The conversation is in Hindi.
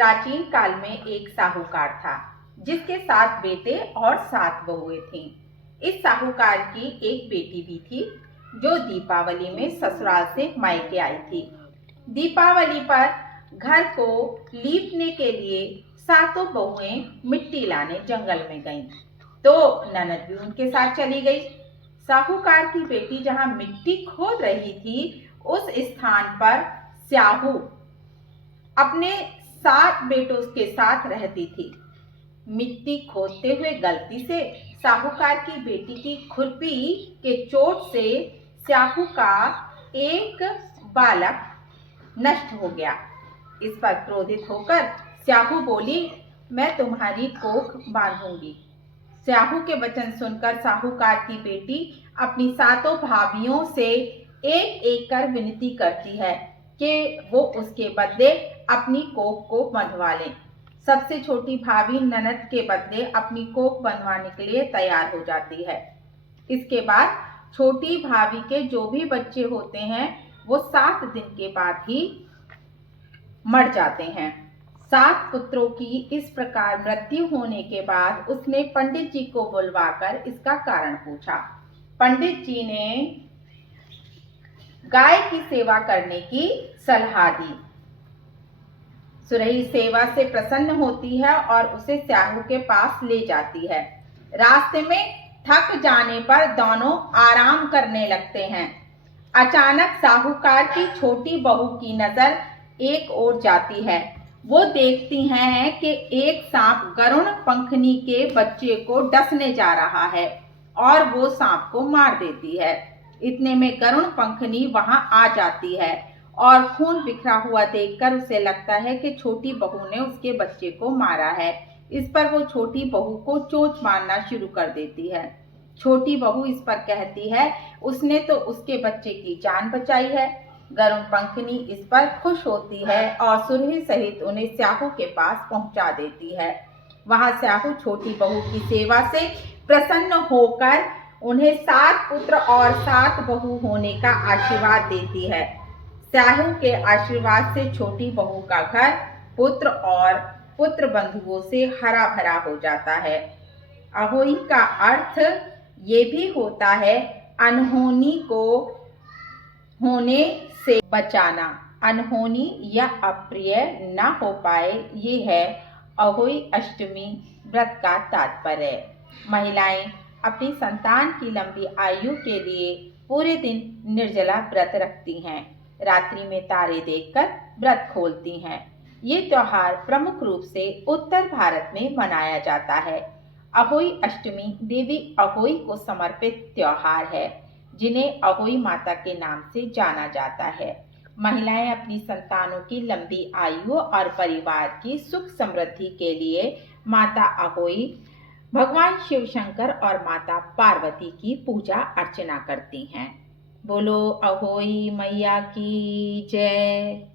प्राचीन काल में एक साहूकार था जिसके 7 बेटे और 7 बहुएं थीं। इस साहूकार की एक बेटी भी थी जो दीपावली में ससुराल से मायके आई थी। दीपावली पर घर को लीपने के लिए 7 बहुएं मिट्टी लाने जंगल में गईं, तो ननद भी उनके साथ चली गई। साहूकार की बेटी जहां मिट्टी खोद रही थी, उस स्थान पर स्याहू अपने 7 बेटों के साथ रहती थी। मिट्टी खोदते हुए गलती से साहूकार की बेटी की खुरपी के चोट से स्याहू का एक बालक नष्ट हो गया। इस पर क्रोधित होकर स्याहू बोली, मैं तुम्हारी कोख बांधूंगी। स्याहू के वचन सुनकर साहूकार की बेटी अपनी 7 भाभियों से एक एक कर विनती करती है कि वो उसके बदले अपनी कोख को बंधवा लें। सबसे छोटी भाभी ननद के बदले अपनी कोख बंधवाने के लिए तैयार हो जाती है। इसके बाद छोटी भाभी के जो भी बच्चे होते हैं वो 7 दिन के बाद ही मर जाते हैं। 7 पुत्रों की इस प्रकार मृत्यु होने के बाद उसने पंडित जी को बुलवाकर इसका कारण पूछा। पंडित जी ने गाय की सेवा करने की सलाह दी। सुरही सेवा से प्रसन्न होती है और उसे स्याहू के पास ले जाती है। रास्ते में थक जाने पर दोनों आराम करने लगते हैं। अचानक साहूकार की छोटी बहू की नजर एक ओर जाती है। वो देखती हैं कि एक सांप गरुड़ पंखनी के बच्चे को डसने जा रहा है और वो सांप को मार देती है। इतने में गरुड़ पंखनी वहां आ जाती है और खून बिखरा हुआ देखकर उसे लगता है कि छोटी बहू ने उसके बच्चे को मारा है। इस पर वो छोटी बहू को चोंच मारना शुरू कर देती है। छोटी बहू इस पर कहती है उसने तो उसके बच्चे की जान बचाई है। गरुड़ पंखनी इस पर खुश होती है और सुरही सहित उन्हें स्याहू के पास पहुंचा देती है। वहां स्याहू छोटी बहू की सेवा से प्रसन्न होकर उन्हें 7 पुत्र और 7 बहू होने का आशीर्वाद देती है। स्याहू के आशीर्वाद से छोटी बहू का घर पुत्र और पुत्र बंधुओं से हरा भरा हो जाता है। अहोई का अर्थ ये भी होता है अनहोनी को होने से बचाना। अनहोनी या अप्रिय न हो पाए, ये है अहोई अष्टमी व्रत का तात्पर्य। महिलाएं अपनी संतान की लंबी आयु के लिए पूरे दिन निर्जला व्रत रखती हैं। रात्रि में तारे देखकर व्रत खोलती हैं। ये त्योहार प्रमुख रूप से उत्तर भारत में मनाया जाता है। अहोई अष्टमी देवी अहोई को समर्पित त्योहार है, जिन्हें अहोई माता के नाम से जाना जाता है। महिलाएं अपनी संतानों की लंबी आयु और परिवार की सुख समृद्धि के लिए माता अहोई, भगवान शिव शंकर और माता पार्वती की पूजा अर्चना करती हैं। बोलो अहोई मैया की जय।